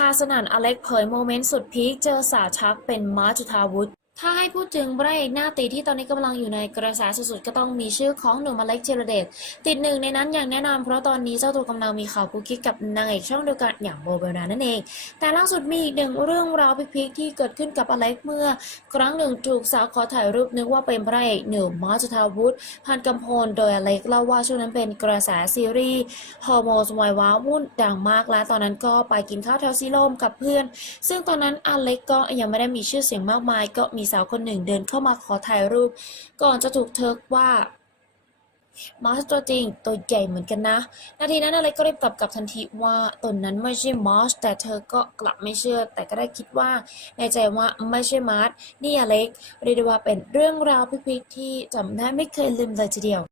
ฮาสนันอเล็กเผยโมเมนต์สุดพีคเจอสาวชักเป็นมาร์จุทาวุฒ ถ้าให้พูดถึงพระเอกหน้าตีที่ตอนนี้กำลังอยู่ในกระแสสุดๆก็ต้องมีชื่อของหนุ่มอเล็กเจรเดชติดหนึ่งในนั้นอย่างแน่นอนเพราะตอนนี้เจ้าตัวกำลังมีข่าวคุกคิกกับนางเอกช่องเดียวกันอย่างโบเบลดานั่นเอง แต่ล่าสุดมีอีกหนึ่งเรื่องราวพีคๆที่เกิดขึ้นกับอเล็กเมื่อ ครั้งหนึ่งถูกสาวขอถ่ายรูปนึกว่าเป็นพระเอกหนุ่มมาร์จุธาวุฒิพันกำพลโดยอเล็กเล่าว่าช่วงนั้นเป็นกระแสซีรีส์ฮอร์โมนวัยว้าวุ่นดังมากและตอนนั้นก็ไปกินข้าวแถวซีโลมกับเพื่อน ซึ่งตอนนั้นอเล็กก็ยังไม่ได้มีชื่อเสียงมากมายก็มีสาวคนหนึ่งเดินเข้ามาขอถ่ายรูป ก่อนจะถูกเทิกว่ามาสตัวจริงตัวใหญ่เหมือนกันนะ นาทีนั้นอะไรก็รีบตอบกลับทันทีว่าตนนั้นไม่ใช่มอสแต่เธอก็กลับไม่เชื่อ แต่ก็ได้คิดว่าในใจว่าไม่ใช่มาร์สนี่อเล็กเรียกได้ว่าเป็นเรื่องราวพิพิธที่จำได้ไม่เคยลืมเลยทีเดียว